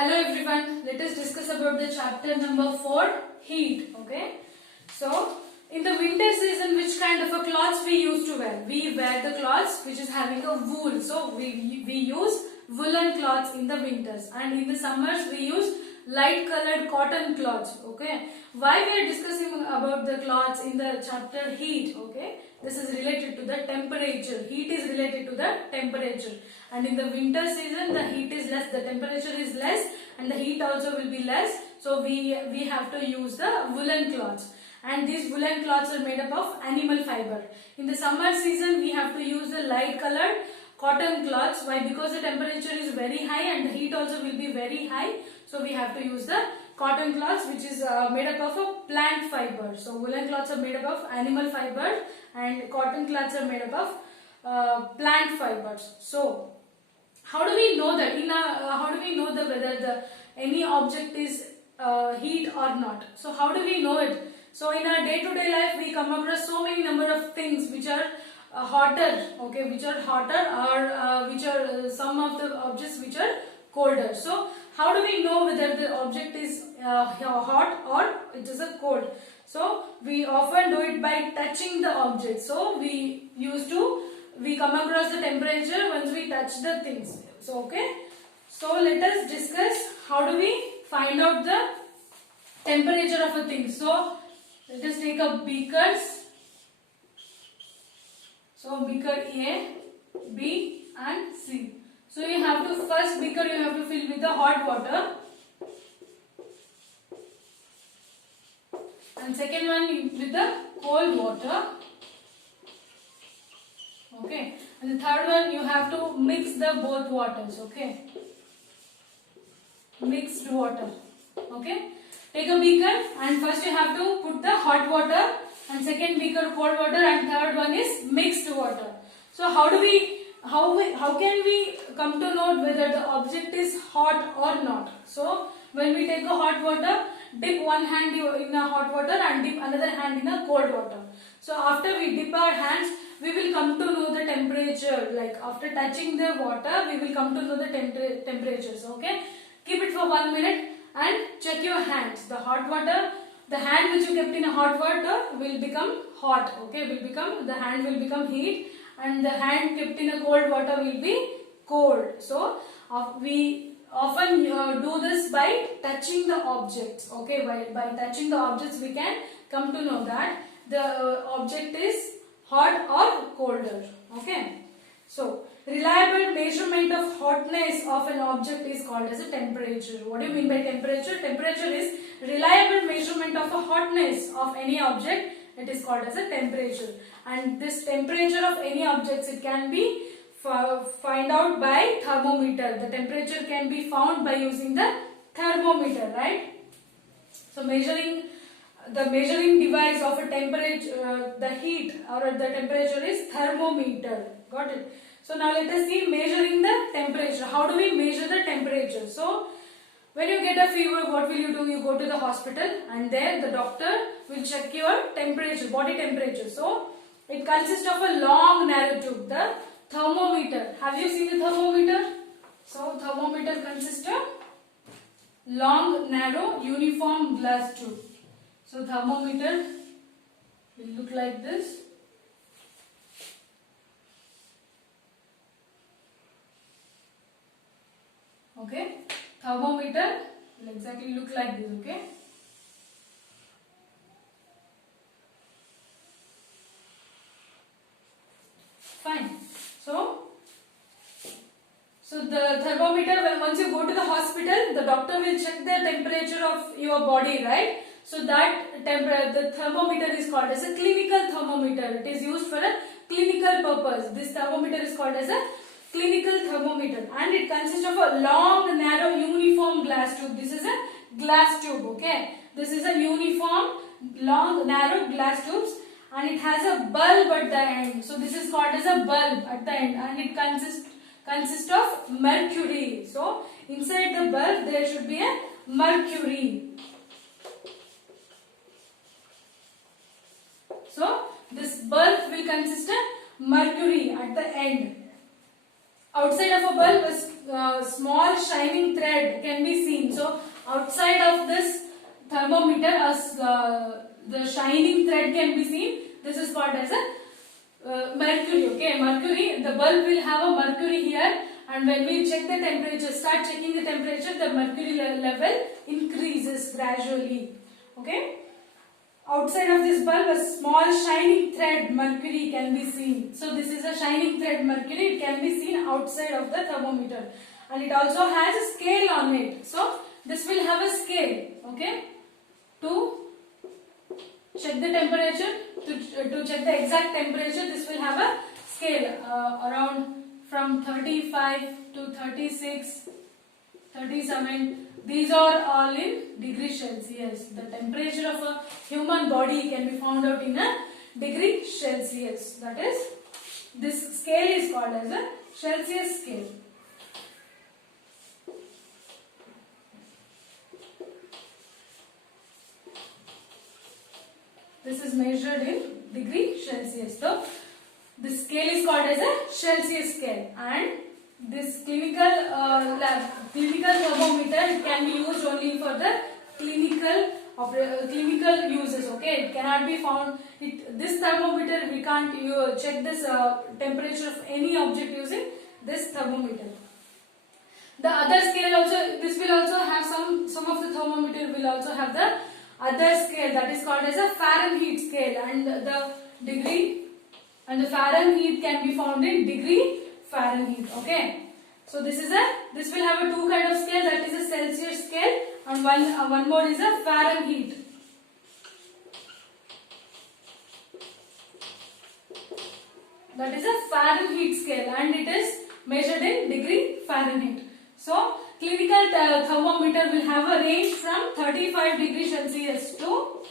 Hello everyone, let us discuss about the chapter number 4, heat. Okay, so in the winter season, which kind of a clothes we used to wear? We wear the clothes which is having a wool, so we use woolen cloths in the winters, and in the summers we use light colored cotton cloths. Okay, why we are discussing about the cloths in the chapter heat? Okay, this is related to the temperature. Heat is related to the temperature, and in the winter season the heat is less, the temperature is less, and the heat also will be less, so we have to use the woolen cloths, and these woolen cloths are made up of animal fiber. In the summer season we have to use the light colored cotton cloths. Why? Because the temperature is very high and the heat also will be very high, so we have to use the cotton cloths, which is made up of a plant fiber. So woolen cloths are made up of animal fiber and cotton cloths are made up of plant fibers. So how do we know that how do we know the whether the any object is heat or not? So how do we know it? So in our day-to-day life we come across so many number of things which are hotter, okay, which are hotter, or which are some of the objects which are colder. So how do we know whether the object is hot or it is a cold? So we often do it by touching the object. So we come across the temperature once we touch the things. So okay, so let us discuss how do we find out the temperature of a thing. So let us take a beakers. So beaker A, B and C. So you have to, first beaker you have to fill with the hot water, and second one with the cold water. Okay, and the third one you have to mix the both waters. Okay, mixed water. Okay, take a beaker and first you have to put the hot water, and second beaker cold water, and third one is mixed water. So how can we come to know whether the object is hot or not? So when we take a hot water, dip one hand in a hot water and dip another hand in a cold water. So after we dip our hands, we will come to know the temperature. Like after touching the water, we will come to know the temperatures. Okay, keep it for 1 minute and check your hands. The hot water, the hand which you kept in a hot water will become hot. Okay, the hand will become heat, and the hand kept in a cold water will be cold. So we often do this by touching the objects. Okay, by touching the objects we can come to know that the object is hot or colder. Okay, so reliable measurement of hotness of an object is called as a temperature. What do you mean by temperature? Temperature is reliable measurement of a hotness of any object. It is called as a temperature, and this temperature of any objects, it can be find out by thermometer. The temperature can be found by using the thermometer, right? So measuring device of a temperature, the heat or the temperature is thermometer. Got it? So now let us see measuring the temperature. How do we measure the temperature? So when you get a fever, what will you do? You go to the hospital, and there the doctor will check your temperature, body temperature. So it consists of a long narrow tube, the thermometer. Have you seen the thermometer? So thermometer consists of long narrow uniform glass tube. So thermometer will look like this. Okay, thermometer will exactly look like this. Okay, fine. So the thermometer, once you go to the hospital, the doctor will check the temperature of your body, right? So that the thermometer is called as a clinical thermometer. It is used for a clinical purpose. This thermometer is called as a clinical thermometer, and it consists of a long narrow uniform glass tube. This is a glass tube. Okay, this is a uniform long narrow glass tubes, and it has a bulb at the end. So this is called as a bulb at the end, and it consists of mercury. So inside the bulb there should be a mercury. So this bulb will consist of mercury at the end. Outside of a bulb small shining thread can be seen. So outside of this thermometer, the shining thread can be seen. This is called as a mercury. Okay, mercury. The bulb will have a mercury here, and when we check the temperature, start checking the temperature, the mercury level increases gradually. Okay. Outside of this bulb, a small shining thread mercury can be seen. So this is a shining thread mercury. It can be seen outside of the thermometer, and it also has a scale on it. So this will have a scale. Okay, to check the temperature, to check the exact temperature, this will have a scale around from 35 to 36, 37. These are all in degree Celsius. The temperature of a human body can be found out in a degree Celsius. That is, this scale is called as a Celsius scale. This is measured in degree Celsius. So, this scale is called as a Celsius scale, and this clinical thermometer can be used only for the clinical uses. Okay, it cannot be found. This thermometer we can't check this temperature of any object using this thermometer. The other scale also, this will also have some of the thermometer will also have the other scale, that is called as a Fahrenheit scale, and the degree and the Fahrenheit can be found in degree Fahrenheit. Okay, so this will have a two kind of scale, that is a Celsius scale, and one more is a Fahrenheit. That is a Fahrenheit scale, and it is measured in degree Fahrenheit. So clinical thermometer will have a range from 35 degrees Celsius to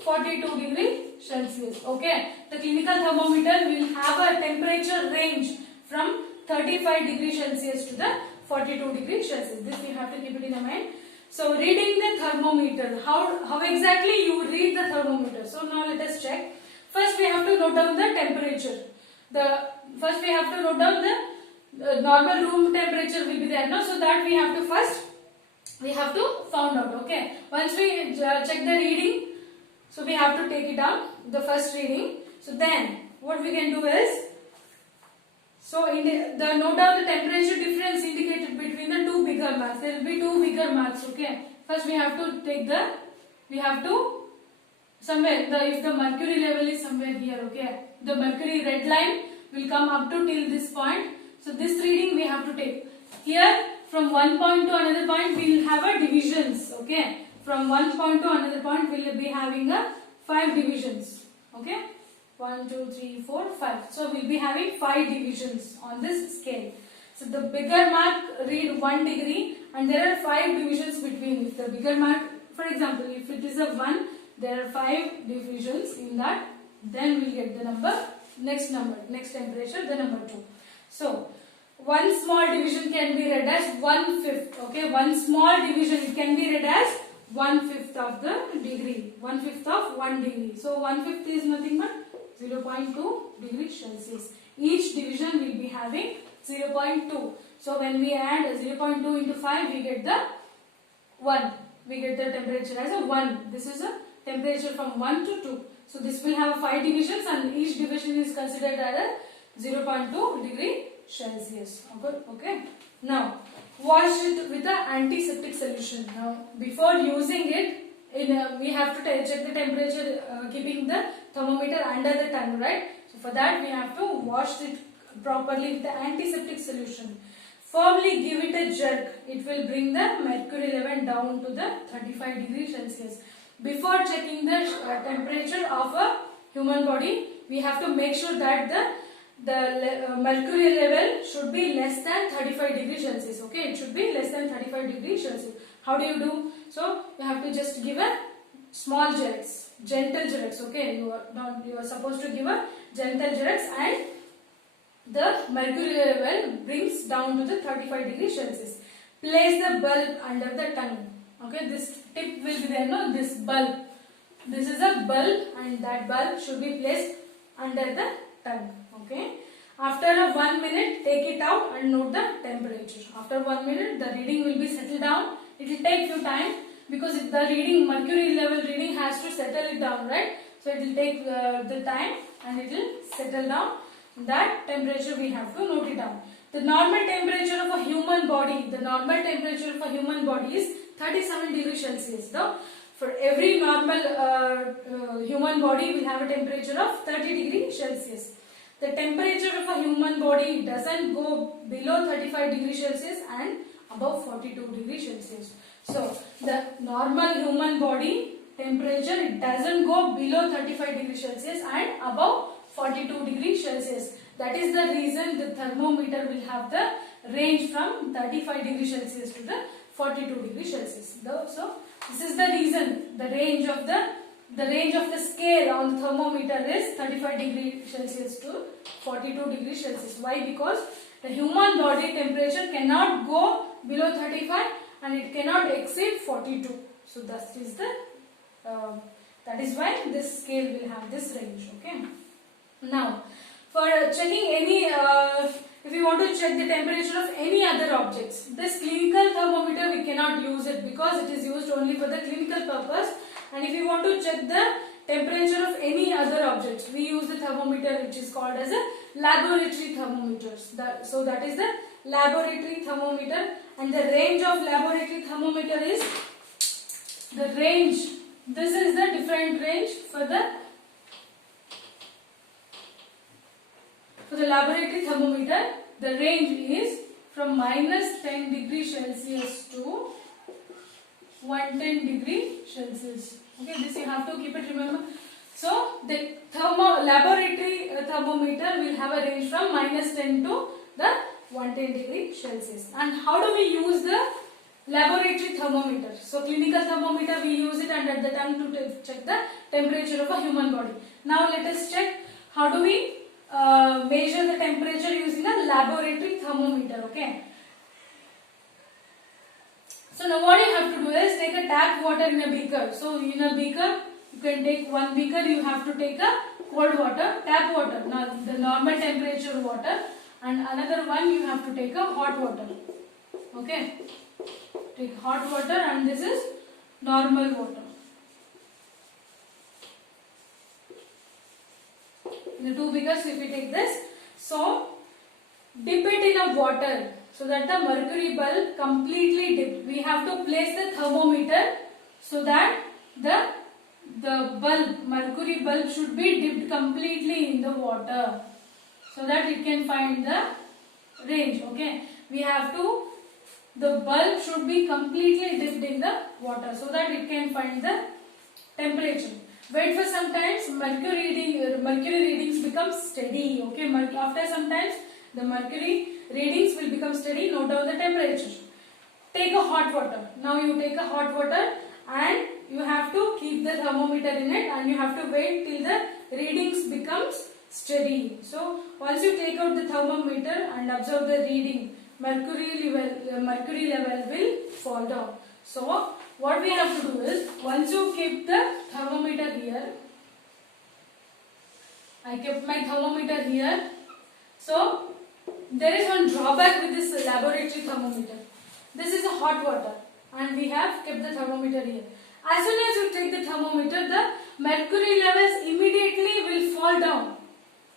42 degrees Celsius. Okay, the clinical thermometer will have a temperature range from 35 degrees Celsius to the 42 degrees Celsius. This you have to keep it in mind. So reading the thermometer, how exactly you read the thermometer? So now let us check. First we have to note down the temperature. First we have to note down the normal room temperature will be there. No, so that we have to found out. Okay, once we check the reading, so we have to take it down, the first reading. So then what we can do is, so in the note down the temperature difference indicated between the two bigger marks. There will be two bigger marks. Okay, first we have to take somewhere if the mercury level is somewhere here. Okay, the mercury red line will come up to till this point. So this reading we have to take. Here from one point to another point we will have a divisions. Okay, from one point to another point we will be having a 5 divisions. Okay, 1, 2, 3, 4, 5. So we will be having 5 divisions on this scale. So the bigger mark read 1 degree, and there are 5 divisions between. If the bigger mark, for example, if it is a 1, there are 5 divisions in that. Then we will get the next temperature, the number 2. So one small division can be read as 1/5. Okay, one small division can be read as 1/5 of the degree, 1/5 of 1 degree. So 1/5 is nothing but 0.2 degrees Celsius. Each division will be having 0.2. So when we add 0.2 into 5, we get the 1. We get the temperature as a 1. This is a temperature from 1 to 2. So this will have 5 divisions, and each division is considered as a 0.2 degree Celsius. Okay. Now wash it with the antiseptic solution. Now before using it, we have to check the temperature keeping the thermometer under the tongue, right? So for that we have to wash it properly with the antiseptic solution. Firmly give it a jerk. It will bring the mercury level down to the 35 degrees Celsius. Before checking the temperature of a human body, we have to make sure that the mercury level should be less than 35 degrees Celsius. Okay, it should be less than 35 degrees Celsius. How do you do? So you have to just give a small jerks, gentle jerks. Okay, you are supposed to give a gentle jerks, and the mercury level brings down to the 35 degrees Celsius. Place the bulb under the tongue. Okay, this tip will be there. No, this bulb. This is a bulb, and that bulb should be placed under the tongue. Okay, After a 1 minute, take it out and note the temperature. After 1 minute, the reading will be settled down. It will take few time because if the reading, mercury level reading has to settle it down, right? So it will take the time and it will settle down. That temperature we have to note it down. The normal temperature of a human body, is 37 degrees Celsius. Though for every normal human body will have a temperature of 30 degrees Celsius. The temperature of a human body doesn't go below 35 degrees Celsius and above 42 degrees Celsius. So the normal human body temperature, it doesn't go below 35 degrees Celsius and above 42 degrees Celsius. That is the reason the thermometer will have the range from 35 degrees Celsius to the 42 degrees Celsius. So this is the reason the range of the scale on the thermometer is 35 degrees Celsius to 42 degrees Celsius. Why? Because the human body temperature cannot go below 35 and it cannot exceed 42. So that is why this scale will have this range. Okay. Now, for checking any, if you want to check the temperature of any other objects, this clinical thermometer we cannot use it because it is used only for the clinical purpose. And if you want to check the temperature of any other objects, we use the thermometer which is called as a laboratory thermometers. So that is the laboratory thermometer, and the range of laboratory thermometer is the range. This is the different range for the laboratory thermometer. The range is from minus 10 degrees Celsius to 110 degrees Celsius. Okay, this you have to keep it, remember. So the laboratory thermometer will have a range from minus 10 to the 110 degrees Celsius. And how do we use the laboratory thermometer? So clinical thermometer we use it under the tongue to check the temperature of a human body. Now let us check how do we measure the temperature using a laboratory thermometer. Okay. So now what you have to do is take a tap water in a beaker. So in a beaker, you can take one beaker, you have to take a cold water, tap water, now the normal temperature water, and another one you have to take a hot water. Okay. Take hot water and this is normal water. In the two beakers, if we take this, so dip it in a water so that the mercury bulb completely dipped. We have to place the thermometer so that the bulb, mercury bulb should be dipped completely in the water so that it can find the range. Okay, we have to, the bulb should be completely dipped in the water so that it can find the temperature. Wait for some times, mercury readings become steady. Okay, after some times the mercury readings will become steady. Note down the temperature. Take a hot water. Now you take a hot water and you have to keep the thermometer in it and you have to wait till the readings becomes steady. So once you take out the thermometer and observe the reading, mercury level will fall down. So what we have to do is, once you keep the thermometer here, I kept my thermometer here. So there is one drawback with this laboratory thermometer. This is a hot water and we have kept the thermometer here. As soon as you take the thermometer, the mercury levels immediately will fall down.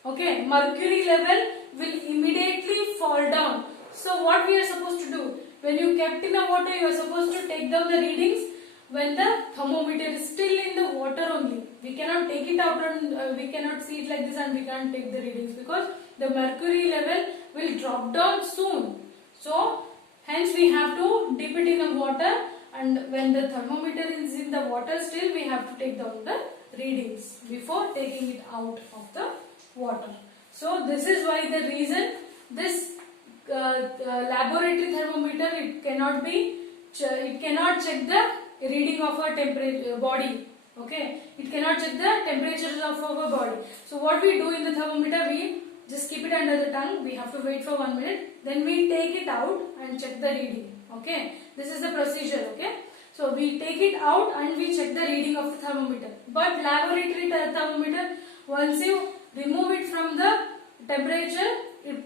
Okay, mercury level will immediately fall down. So what we are supposed to do? When you kept in the water, you are supposed to take down the readings when the thermometer is still in the water only. We cannot take it out and we cannot see it like this and we can't take the readings because the mercury level will drop down soon. So hence we have to dip it in the water, and when the thermometer is in the water still, we have to take down the readings before taking it out of the water. So this is why the reason this laboratory thermometer, it cannot check the reading of our temperature body. Okay, it cannot check the temperatures of our body. So what we do in the thermometer, we just keep it under the tongue. We have to wait for 1 minute. Then we take it out and check the reading. Okay, this is the procedure. Okay, so we take it out and we check the reading of the thermometer. But laboratory thermometer, once you remove it from the temperature,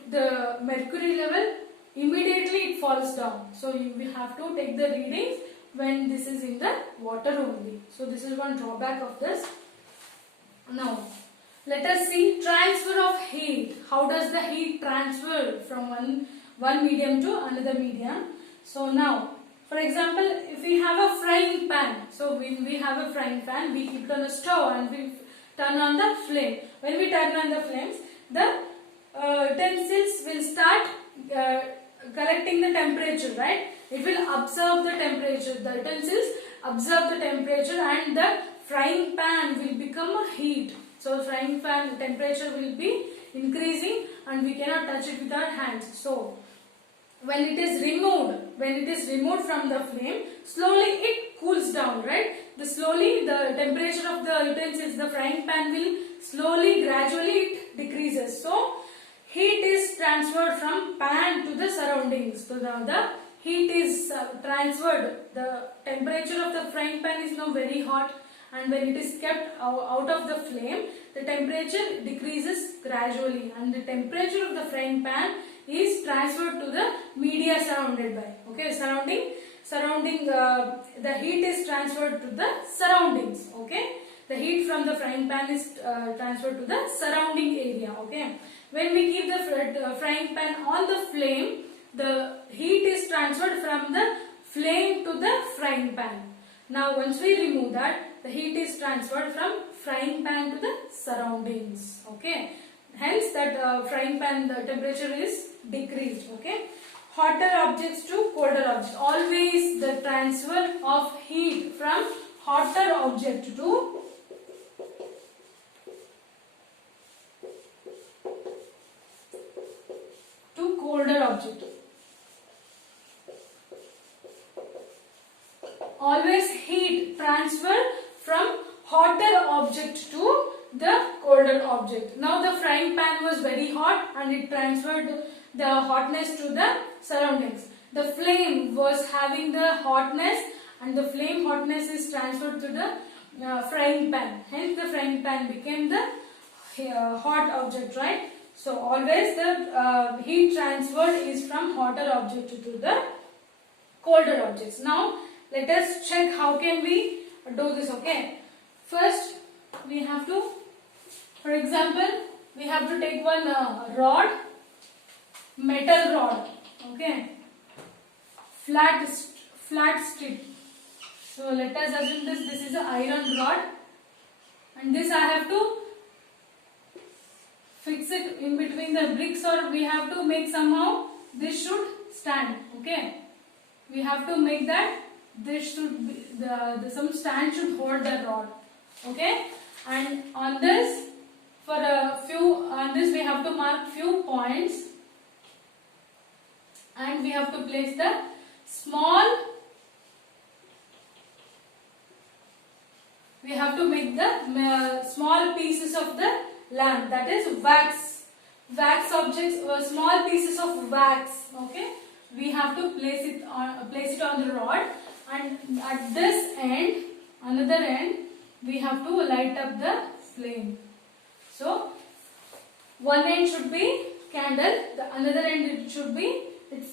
the mercury level immediately it falls down. So we have to take the readings when this is in the water only. So this is one drawback of this. Now let us see transfer of heat. How does the heat transfer from one medium to another medium? So now, for example, if we have a frying pan, so when we have a frying pan, we keep it on a stove and we turn on the flame. When we turn on the flames, the utensils will start collecting the temperature, right? It will observe the temperature. The utensils observe the temperature and the frying pan will become a heat. So frying pan temperature will be increasing and we cannot touch it with our hands. So when it is removed from the flame, slowly it cools down, right? Slowly the temperature of the utensils, the frying pan will slowly, gradually it decreases. So heat is transferred from pan to the surroundings. So now the heat is transferred. The temperature of the frying pan is now very hot, and when it is kept out of the flame, the temperature decreases gradually, and the temperature of the frying pan is transferred to the media surrounded by. Okay, surrounding the heat is transferred to the surroundings. Okay, the heat from the frying pan is transferred to the surrounding area. Okay, when we keep the frying pan on the flame, the heat is transferred from the flame to the frying pan. Now once we remove that, the heat is transferred from frying pan to the surroundings. Okay, hence that frying pan the temperature is decreased. Okay, hotter objects to colder objects. Always the transfer of heat from hotter object to colder object. Always heat transfer from hotter object to the colder object. Now the frying pan was very hot and it transferred the hotness to the surroundings. The flame was having the hotness and the flame hotness is transferred to the frying pan. Hence the frying pan became the hot object, right? So always the heat transferred is from hotter object to the colder objects. Now let us check how can we do this. Okay, first we have to, for example, we have to take one rod, metal rod. Okay, flat strip. So let us assume this is an iron rod, and this I have to fix it in between the bricks, or we have to make somehow this should stand. Okay, we have to make that this should be some stand should hold the rod. Okay, and on this we have to mark few points, and we have to place the we have to make the small pieces of the lamp, that is wax objects, small pieces of wax. Okay, we have to place it on the rod, and at this end, another end, we have to light up the flame. So one end should be candle, the another end it should be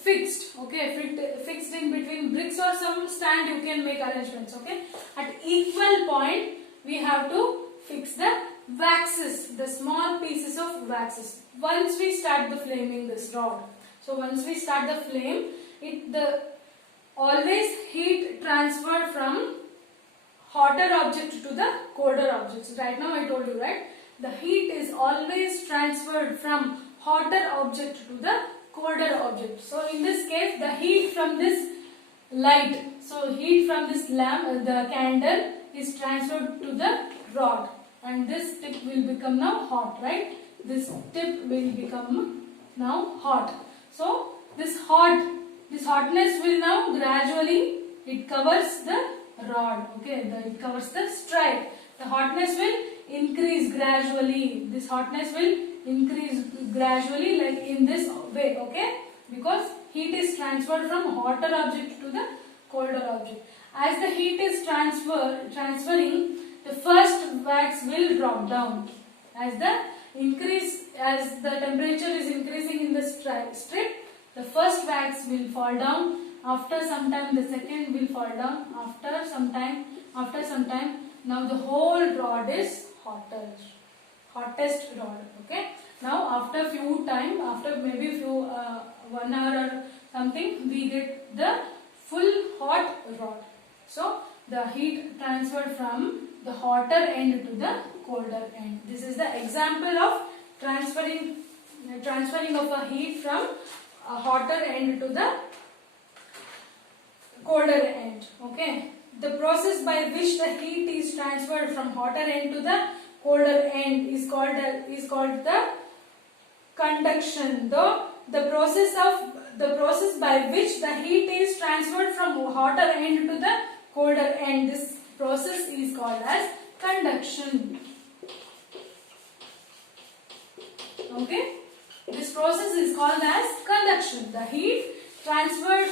fixed. Okay, fixed in between bricks or some stand you can make arrangements. Okay, at equal point we have to fix the waxes, the small pieces of waxes. Once we start the flaming this rod, so once we start the flame, always heat transfer from hotter object to the colder objects. Right now I told you, right? The heat is always transferred from hotter object to the colder object. So in this case, the heat from this light, so heat from this lamp, the candle is transferred to the rod, and this tip will become now hot, right? This tip will become now hot. So this hotness will now gradually, it covers the rod. Okay, it covers the stripe. The hotness will increase gradually. This hotness will increase gradually, like in this way. Okay, because heat is transferred from hotter object to the colder object. As the heat is transferring, the first wax will drop down. As the as the temperature is increasing in the strip, the first wax will fall down. After some time, the second will fall down. After some time, now the whole rod is hottest rod. Okay. Now after few time, after maybe few 1 hour or something, we get the full hot rod. So the heat transferred from the hotter end to the colder end. This is the example of transferring of a heat from a hotter end to the colder end. Okay. The process by which the heat is transferred from hotter end to the colder end is called the conduction. The process by which the heat is transferred from hotter end to the colder end, this process is called as conduction. Okay, this process is called as conduction. The heat transferred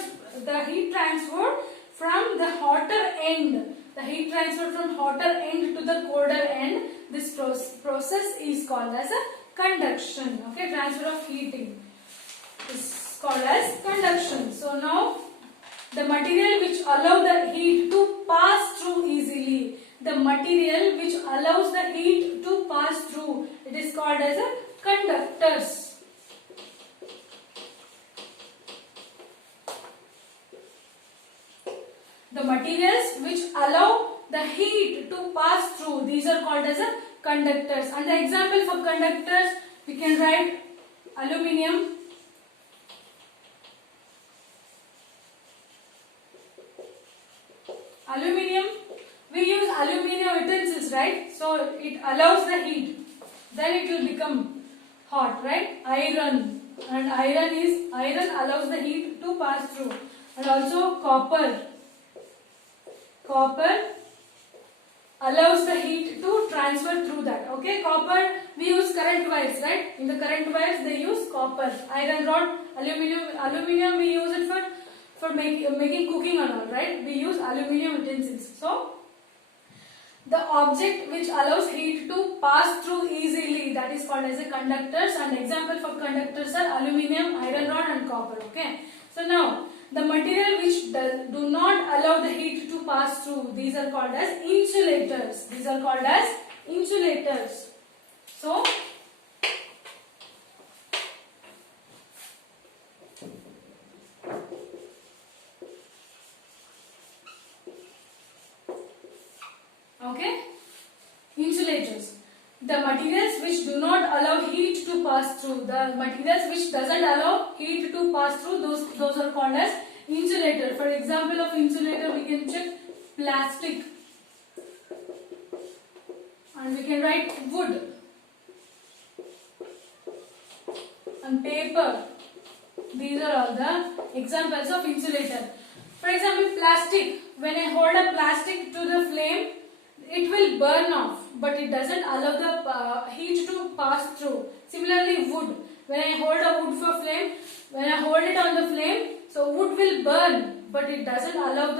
from the hotter end. The heat transferred from hotter end to the colder end. This process is called as a conduction. Okay, transfer of heating is called as conduction. So now the material which allow the heat to pass through easily. The material which allows the heat to pass through, it is called as a conductors. The materials which allow the heat to pass through, these are called as a conductors. And the example for conductors, we can write aluminium, we use aluminium utensils, right? So it allows the heat, then it will become hot, right? Iron, and iron allows the heat to pass through. And also copper allows the heat to transfer through that. Okay, copper, we use current wires, right? In the current wires they use copper. Iron rod, aluminium we use it for making cooking and all, right? We use aluminium utensils. So the object which allows heat to pass through easily, that is called as a conductors. And example for conductors are aluminium, iron rod and copper. Okay. So now the material which do not allow the heat to pass through, these are called as insulators. So okay, insulators. The materials which do not allow heat to pass through, the materials which doesn't allow heat to pass through, those are called as insulator. For example of insulator, we can check plastic, and we can write wood and paper. These are all the examples of insulator. For example, plastic. When I hold a plastic to the flame, it will burn off, but it doesn't allow the heat to pass through. Similarly, wood. When I hold a wood for flame, when I hold it on the flame, so wood will burn, but it doesn't allow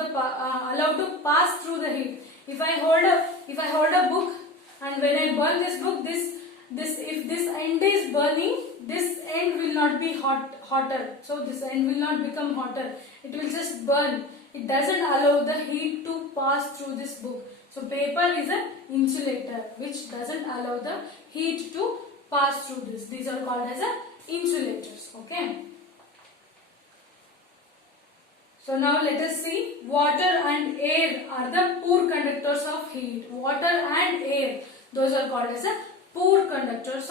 to pass through the heat. If I hold a book, and when I burn this book, if this end is burning, this end will not be hotter. So this end will not become hotter. It will just burn. It doesn't allow the heat to pass through this book. So paper is an insulator which doesn't allow the heat to pass through this. These are called as insulators. Okay. So now let us see, water and air are the poor conductors of heat. Water and air, those are called as poor conductors